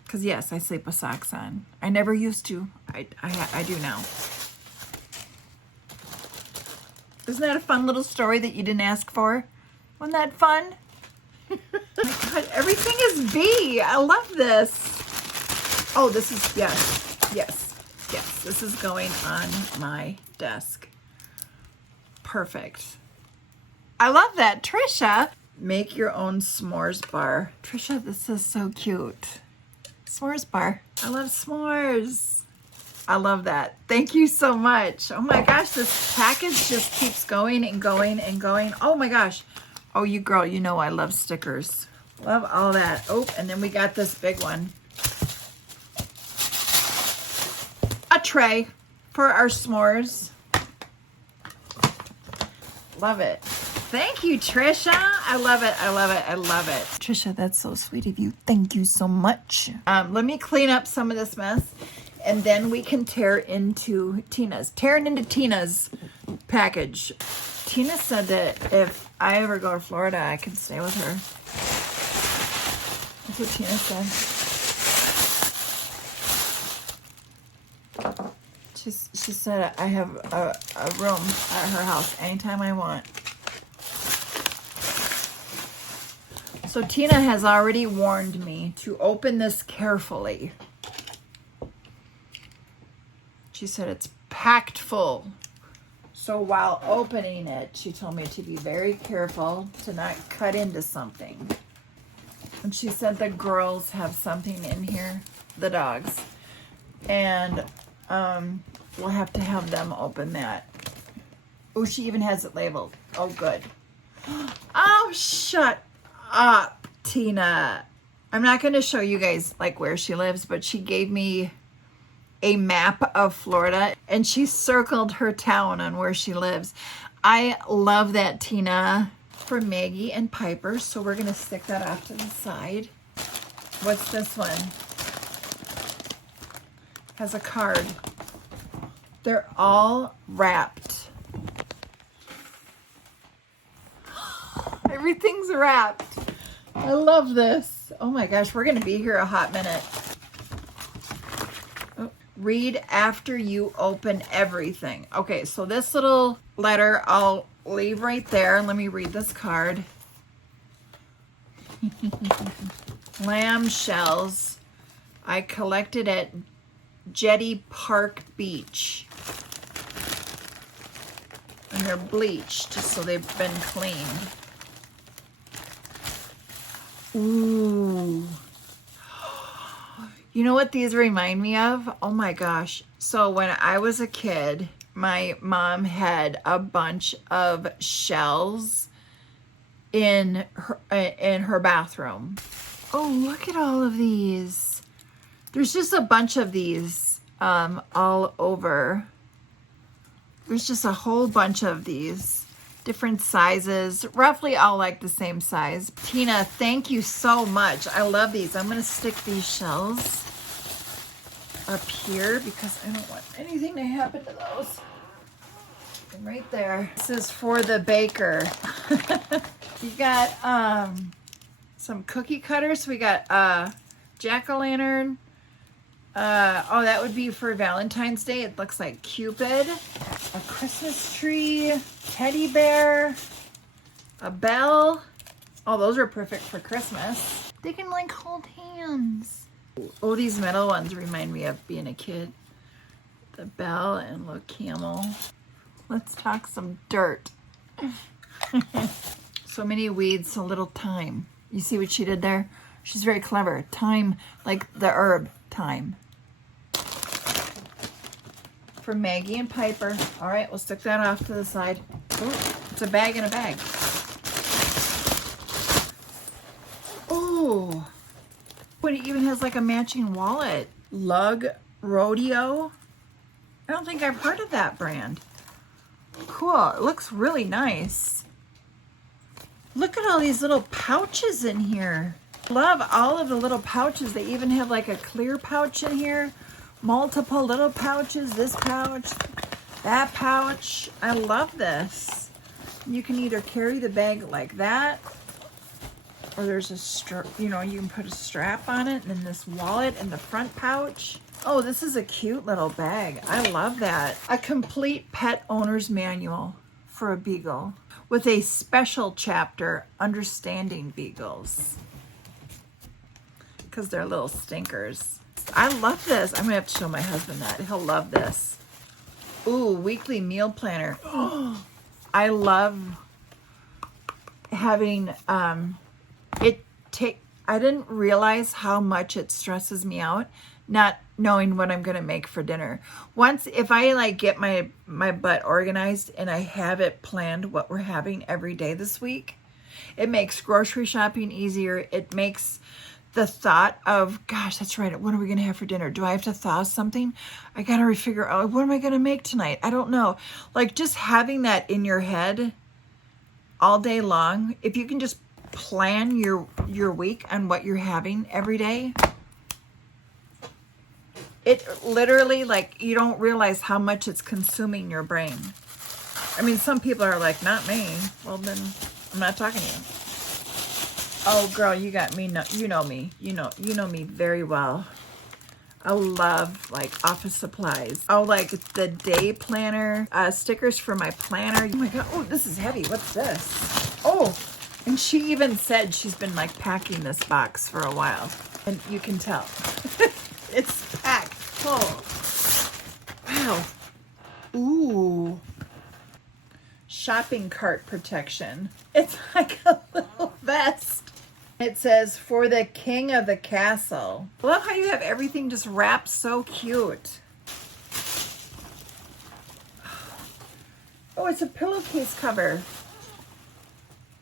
Because yes, I sleep with socks on. I never used to. I do now. Isn't that a fun little story that you didn't ask for? Wasn't that fun? Oh my God, everything is B. I love this. Oh, this is, yes, this is going on my desk. Perfect. I love that. Trisha, make your own s'mores bar. Trisha, this is so cute. S'mores bar. I love s'mores. I love that. Thank you so much. Oh my gosh, this package just keeps going and going and going. Oh my gosh. Oh, you girl, you know I love stickers. Love all that. Oh, and then we got this big one. A tray for our s'mores. Love it. Thank you, Trisha. I love it. I love it. I love it. Trisha, that's so sweet of you. Thank you so much. Let me clean up some of this mess, and then we can tear into Tina's package. Tina said that if I ever go to Florida, I can stay with her. That's what Tina said. She said I have a room at her house anytime I want. So Tina has already warned me to open this carefully. She said it's packed full. So while opening it, she told me to be very careful to not cut into something. And she said the girls have something in here, the dogs. And we'll have to have them open that. Oh, she even has it labeled. Oh, good. Oh, shut up, Tina. I'm not going to show you guys like where she lives, but she gave me a map of Florida and she circled her town on where she lives. I love that, Tina. For Maggie and Piper, so we're going to stick that off to the side. What's this one? has a card. They're all wrapped. Everything's wrapped. I love this. Oh my gosh, we're gonna be here a hot minute. Oh, read after you open everything. Okay, so this little letter I'll leave right there. Let me read this card. Lamb shells I collected at Jetty Park Beach. And they're bleached, so they've been cleaned. Ooh. You know what these remind me of? Oh my gosh. So when I was a kid, my mom had a bunch of shells in her bathroom. Oh, look at all of these. There's just a bunch of these all over. There's just a whole bunch of these. Different sizes, roughly all like the same size. Tina, thank you so much. I love these. I'm going to stick these shells up here because I don't want anything to happen to those. And right there. This is for the baker. You got some cookie cutters. We got jack-o'-lantern. Oh, that would be for Valentine's Day. It looks like Cupid. A Christmas tree. Teddy bear. A bell. Oh, those are perfect for Christmas. They can like hold hands. Oh, these metal ones remind me of being a kid. The bell and little camel. Let's talk some dirt. So many weeds, so little time. You see what she did there? She's very clever. Thyme, like the herb thyme. For Maggie and Piper. All right, we'll stick that off to the side. Ooh, it's a bag in a bag. Oh, but it even has like a matching wallet. Lug Rodeo. I don't think I've heard of that brand. Cool, it looks really nice. Look at all these little pouches in here. Love all of the little pouches. They even have like a clear pouch in here. Multiple little pouches. This pouch, that pouch. I love this. You can either carry the bag like that, or there's a strap, you know, you can put a strap on it, and then this wallet in the front pouch. Oh, this is a cute little bag. I love that. A complete pet owner's manual for a beagle with a special chapter, Understanding Beagles. Because they're little stinkers. I love this. I'm gonna have to show my husband that. He'll love this. Ooh, weekly meal planner. Oh, I love having it take. I didn't realize how much it stresses me out not knowing what I'm gonna make for dinner. Once, if I like get my butt organized and I have it planned what we're having every day this week, it makes grocery shopping easier. It makes the thought of, gosh, that's right, what are we going to have for dinner? Do I have to thaw something? I got to refigure out, what am I going to make tonight? I don't know. Like, just having that in your head all day long, if you can just plan your week on what you're having every day, it literally, like, you don't realize how much it's consuming your brain. I mean, some people are like, not me. Well, then I'm not talking to you. Oh, girl, you got me. No, you know me. You know me very well. I love like office supplies. Oh, like the day planner, stickers for my planner. Oh my God. Oh, this is heavy. What's this? Oh, and she even said she's been like packing this box for a while, and you can tell it's packed full. Wow. Ooh. Shopping cart protection. It's like a little vest. It says, for the king of the castle. I love how you have everything just wrapped so cute. Oh, it's a pillowcase cover.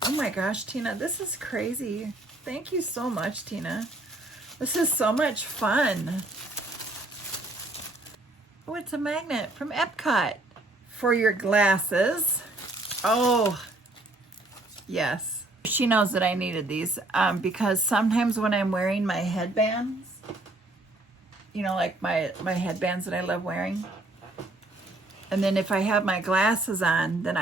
Oh my gosh, Tina, this is crazy. Thank you so much, Tina. This is so much fun. Oh, it's a magnet from Epcot. For your glasses. Oh, yes. She knows that I needed these because sometimes when I'm wearing my headbands, you know, like my headbands that I love wearing. And then if I have my glasses on, then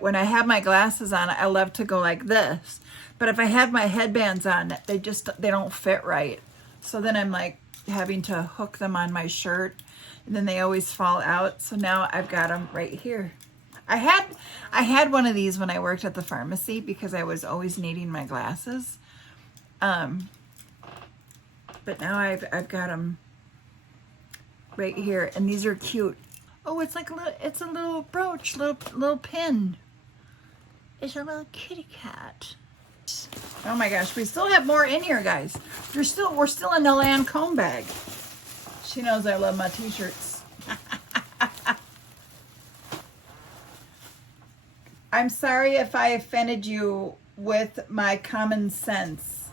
when I have my glasses on, I love to go like this. But if I have my headbands on, they don't fit right. So then I'm like having to hook them on my shirt, and then they always fall out. So now I've got them right here. I had one of these when I worked at the pharmacy because I was always needing my glasses. But now I've got them right here, and these are cute. Oh, it's like it's a little brooch, little pin. It's a little kitty cat. Oh my gosh, we still have more in here, guys. We're still in the Lancome bag. She knows I love my t-shirts. I'm sorry if I offended you with my common sense.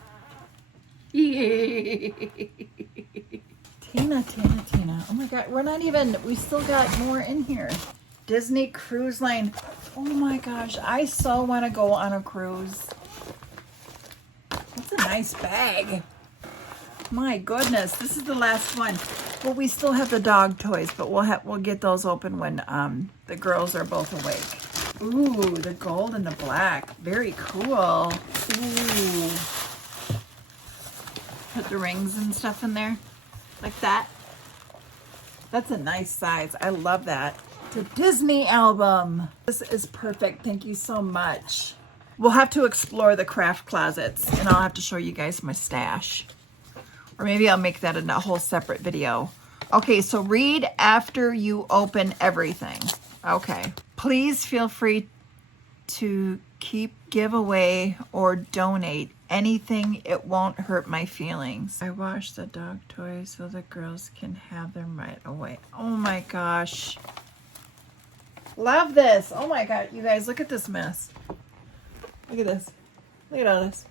Tina. Oh my God, we still got more in here. Disney Cruise Line. Oh my gosh, I so want to go on a cruise. That's a nice bag. My goodness, this is the last one. Well, we still have the dog toys, but we'll get those open when the girls are both awake. Ooh, the gold and the black. Very cool. Ooh. Put the rings and stuff in there. Like that. That's a nice size. I love that. The Disney album. This is perfect. Thank you so much. We'll have to explore the craft closets, and I'll have to show you guys my stash. Or maybe I'll make that in a whole separate video. Okay, so read after you open everything. Okay. Please feel free to give away or donate anything. It won't hurt my feelings. I wash the dog toys so the girls can have them right away. Oh my gosh. Love this. Oh my God, you guys, look at this mess. Look at this. Look at all this.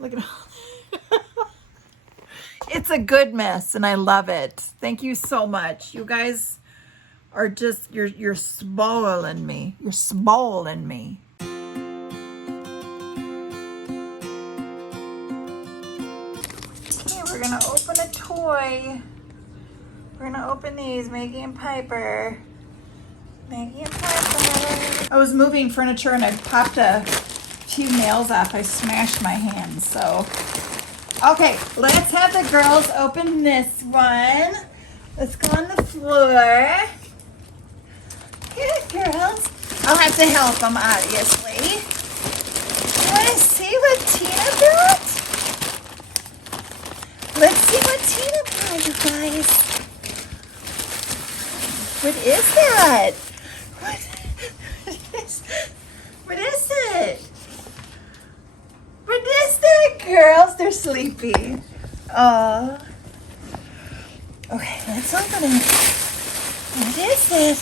Look at all It's a good mess, and I love it. Thank you so much. You guys are just, you're spoiling me. You're spoiling me. Okay, we're gonna open a toy. We're gonna open these, Maggie and Piper. Maggie and Piper. I was moving furniture and I popped a few nails off. I smashed my hands, so. Okay, let's have the girls open this one. Let's go on the floor. Here, girls. I'll have to help them, obviously. You want to see what Tina brought? Let's see what Tina brought, you guys. What is that? What is it? What is that, girls? They're sleepy. Oh. Okay, let's open it. What is it?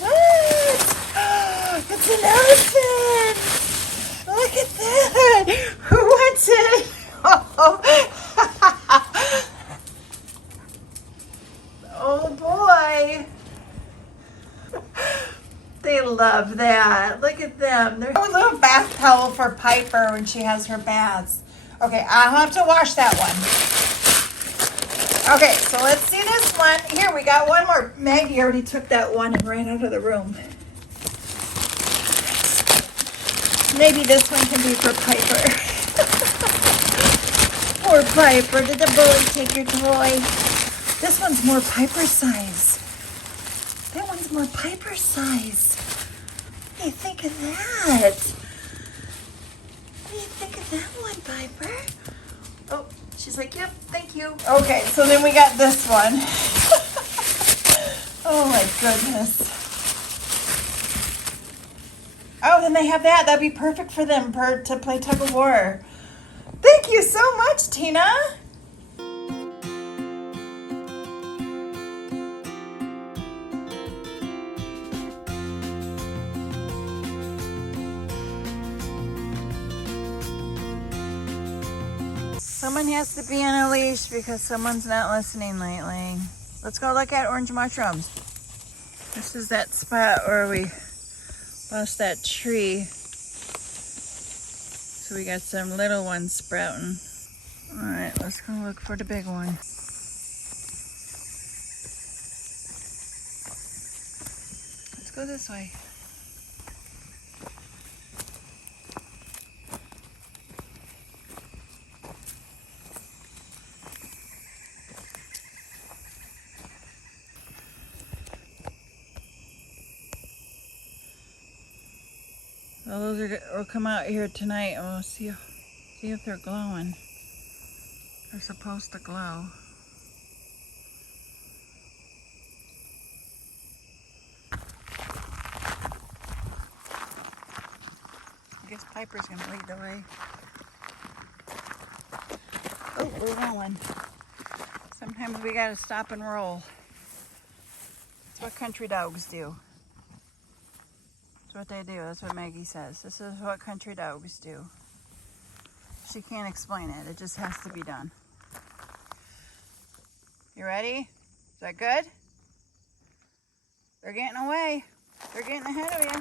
What? Oh, it's an elephant. Look at that. Who wants it? Oh, oh boy. They love that. Look at them. They're a little bath towel for Piper when she has her baths. Okay, I'll have to wash that one. Okay, so let's see this one. Here, we got one more. Maggie already took that one and ran out of the room. Maybe this one can be for Piper. Poor Piper. Did the bully take your toy? This one's more Piper size. That one's more Piper size. What do you think of that? What do you think of that one, Piper? Oh, she's like, yep, thank you. Okay, so then we got this one. Oh my goodness. Oh, then they have that. That'd be perfect for them to play tug of war. Thank you so much, Tina. Someone has to be on a leash because someone's not listening lately. Let's go look at orange mushrooms. This is that spot where we lost that tree. So we got some little ones sprouting. All right, let's go look for the big one. Let's go this way. Well, those will come out here tonight and we'll see if they're glowing. They're supposed to glow. I guess Piper's gonna lead the way. Oh, we're rolling. Sometimes we gotta stop and roll. That's what country dogs do. That's what they do. That's what Maggie says. This is what country dogs do. She can't explain it. It just has to be done. You ready? Is that good? They're getting away. They're getting ahead of you.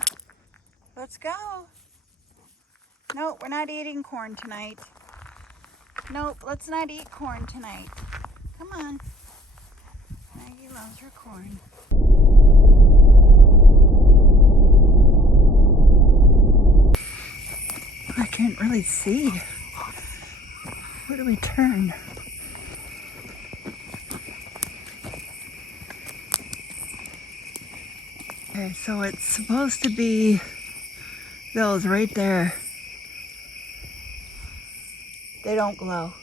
Let's go. Nope, we're not eating corn tonight. Nope, let's not eat corn tonight. Come on. Maggie loves her corn. I can't really see. Where do we turn? Okay, so it's supposed to be those right there. They don't glow.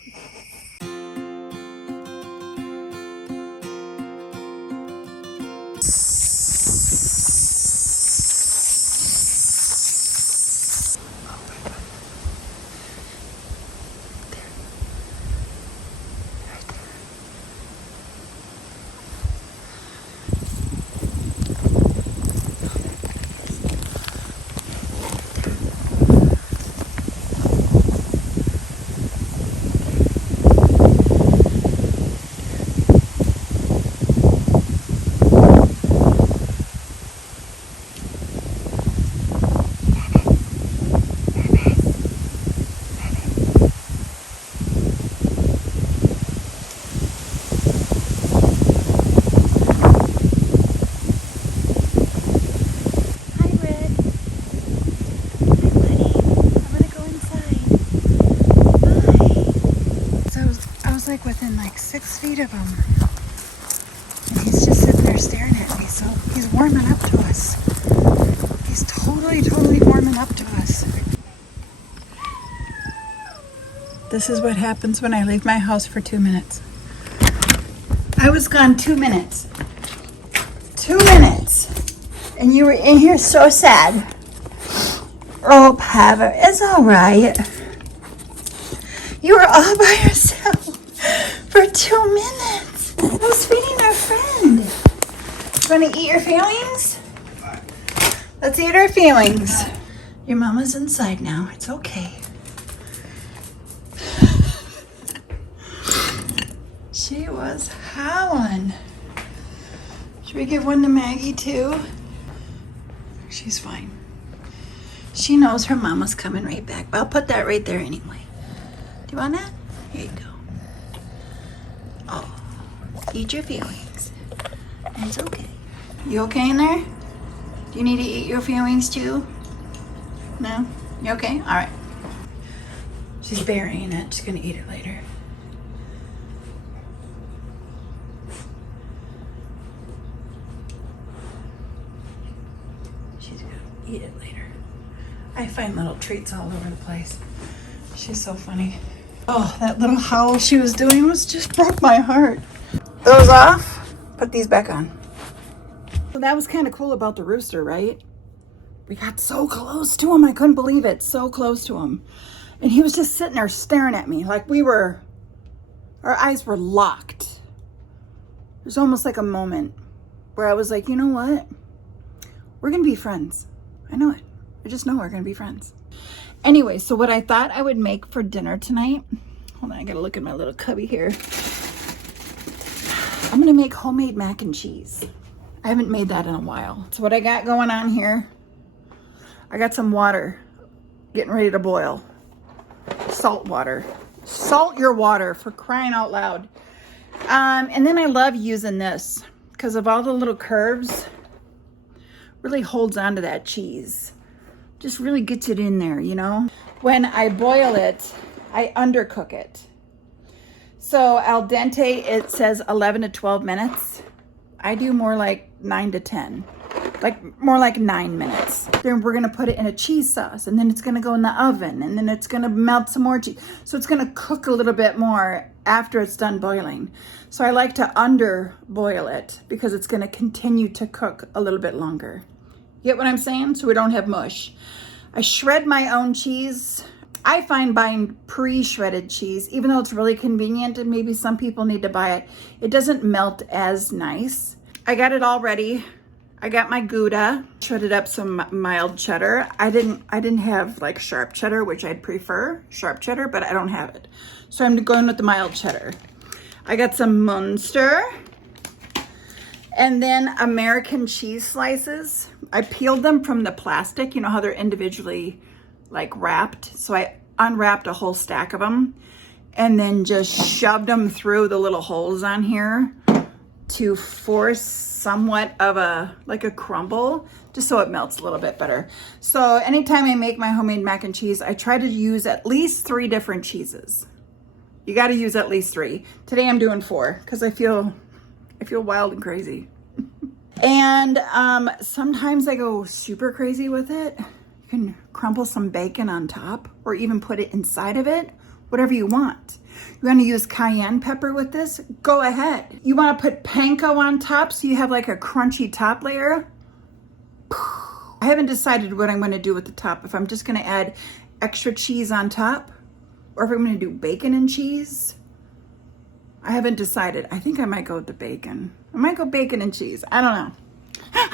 Within like 6 feet of him, and he's just sitting there staring at me. So he's warming up to us. He's totally warming up to us. This is what happens when I leave my house for 2 minutes. I was gone 2 minutes. 2 minutes, and you were in here so sad. Oh, Pava, it's all right. You were all by yourself. For 2 minutes. I was feeding our friend. You want to eat your feelings? Let's eat our feelings. Your mama's inside now. It's okay. She was howling. Should we give one to Maggie too? She's fine. She knows her mama's coming right back. But I'll put that right there anyway. Do you want that? Here you go. Oh, eat your feelings. It's okay. You okay in there? Do you need to eat your feelings too? No? You okay? All right. She's burying it. She's gonna eat it later. She's gonna eat it later. I find little treats all over the place. She's so funny. Oh, that little howl she was doing just broke my heart. Those off, put these back on. So that was kind of cool about the rooster, right? We got so close to him, I couldn't believe it. So close to him. And he was just sitting there staring at me like our eyes were locked. There's almost like a moment where I was like, you know what? We're gonna be friends. I know it. I just know we're gonna be friends. Anyway, so what I thought I would make for dinner tonight, hold on, I gotta look at my little cubby here. I'm gonna make homemade mac and cheese. I haven't made that in a while. So what I got going on here, I got some water getting ready to boil. Salt water. Salt your water, for crying out loud. And then I love using this because of all the little curves. Really holds onto that cheese. Just really gets it in there, you know? When I boil it, I undercook it. So al dente, it says 11 to 12 minutes. I do more like 9 to 10. Like more like 9 minutes. Then we're gonna put it in a cheese sauce, and then it's gonna go in the oven, and then it's gonna melt some more cheese. So it's gonna cook a little bit more after it's done boiling. So I like to under boil it because it's gonna continue to cook a little bit longer. Get what I'm saying? So we don't have mush. I shred my own cheese. I find buying pre-shredded cheese, even though it's really convenient and maybe some people need to buy it, it doesn't melt as nice. I got it all ready. I got my Gouda, shredded up some mild cheddar. I didn't have like sharp cheddar, which I'd prefer sharp cheddar, but I don't have it. So I'm going with the mild cheddar. I got some Munster and then American cheese slices. I peeled them from the plastic. You know how they're individually like wrapped. So I unwrapped a whole stack of them and then just shoved them through the little holes on here to force somewhat of a crumble, just so it melts a little bit better. So anytime I make my homemade mac and cheese, I try to use at least 3 different cheeses. You got to use at least 3. Today I'm doing 4 because I feel wild and crazy. And sometimes I go super crazy with it. You can crumble some bacon on top or even put it inside of it, whatever you want. You want to use cayenne pepper with this? Go ahead. You want to put panko on top so you have like a crunchy top layer? I haven't decided what I'm going to do with the top. If I'm just going to add extra cheese on top or if I'm going to do bacon and cheese. I haven't decided. I think I might go with the bacon. I might go bacon and cheese. I don't know.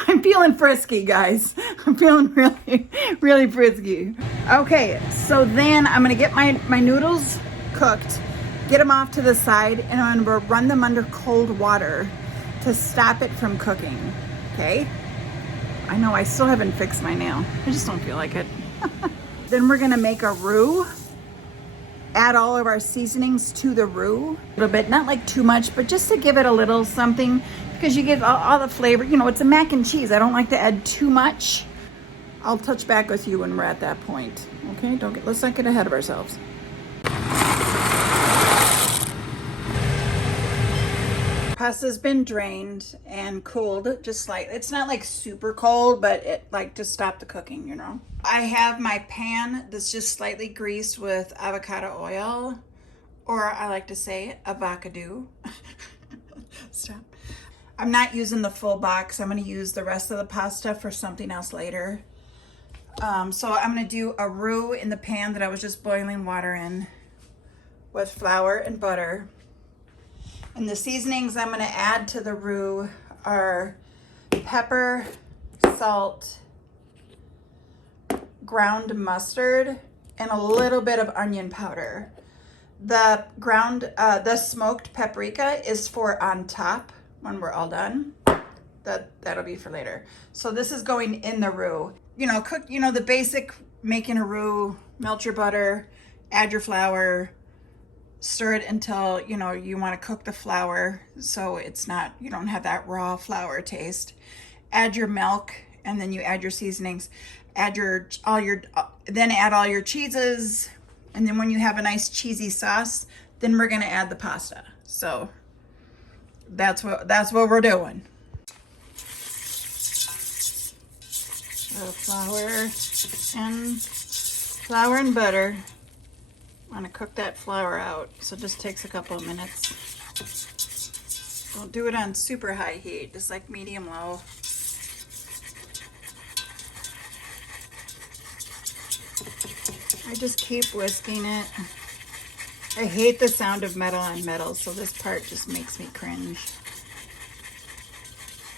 I'm feeling frisky, guys. I'm feeling really, really frisky. Okay, so then I'm going to get my noodles cooked, get them off to the side, and I'm going to run them under cold water to stop it from cooking. Okay? I know I still haven't fixed my nail. I just don't feel like it. Then we're going to make a roux. Add all of our seasonings to the roux. A little bit, not like too much, but just to give it a little something because you get all the flavor. You know, it's a mac and cheese. I don't like to add too much. I'll touch back with you when we're at that point. Okay, let's not get ahead of ourselves. Pasta's been drained and cooled just slightly. It's not like super cold, but it like to stop the cooking, you know. I have my pan that's just slightly greased with avocado oil, or I like to say avocado. Stop. I'm not using the full box. I'm going to use the rest of the pasta for something else later. So I'm going to do a roux in the pan that I was just boiling water in with flour and butter. And the seasonings I'm going to add to the roux are pepper, salt, ground mustard, and a little bit of onion powder. The smoked paprika is for on top when we're all done. That'll be for later. So this is going in the roux. You know, cook, you know, the basic making a roux, melt your butter, add your flour, stir it until, you know, you want to cook the flour so it's not, you don't have that raw flour taste. Add your milk and then you add your seasonings. Add then add all your cheeses, and then when you have a nice cheesy sauce, then we're gonna add the pasta. So that's what we're doing. Flour and butter. I want to cook that flour out, so it just takes a couple of minutes. Don't do it on super high heat, just like medium low. I just keep whisking it. I hate the sound of metal on metal, so this part just makes me cringe.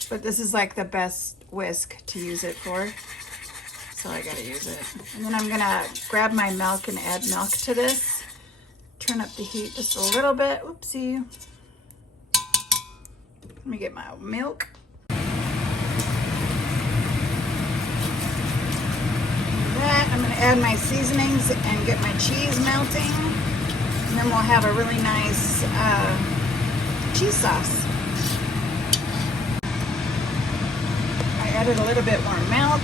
But this is like the best whisk to use it for, so I gotta use it. And then I'm gonna grab my milk and add milk to this. Turn up the heat just a little bit. Oopsie. Let me get my milk. I'm going to add my seasonings and get my cheese melting. And then we'll have a really nice cheese sauce. I added a little bit more milk,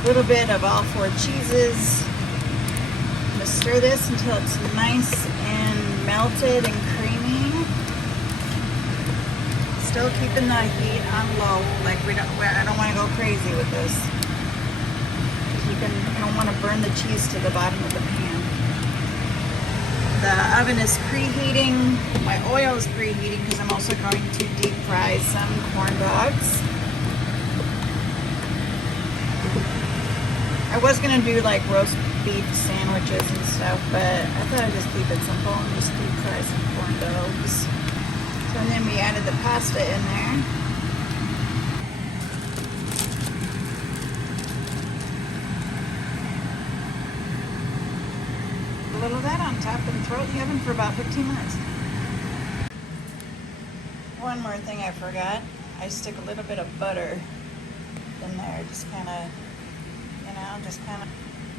a little bit of all 4 cheeses. I'm going to stir this until it's nice and melted and creamy. Still keeping the heat on low, like I don't want to go crazy with this. You don't want to burn the cheese to the bottom of the pan. The oven is preheating. My oil is preheating because I'm also going to deep fry some corn dogs. I was going to do like roast beef sandwiches and stuff, but I thought I'd just keep it simple and just deep fry some corn dogs. So and then we added the pasta in there. A little of that on top and throw it in the oven for about 15 minutes. One more thing I forgot. I stick a little bit of butter in there, just kind of,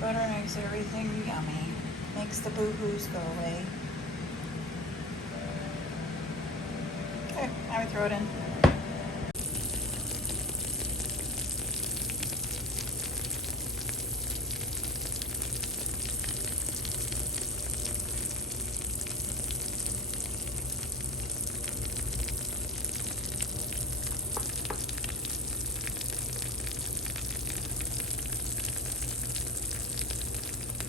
butter makes everything yummy. Makes the boo-boos go away. Okay, now we throw it in.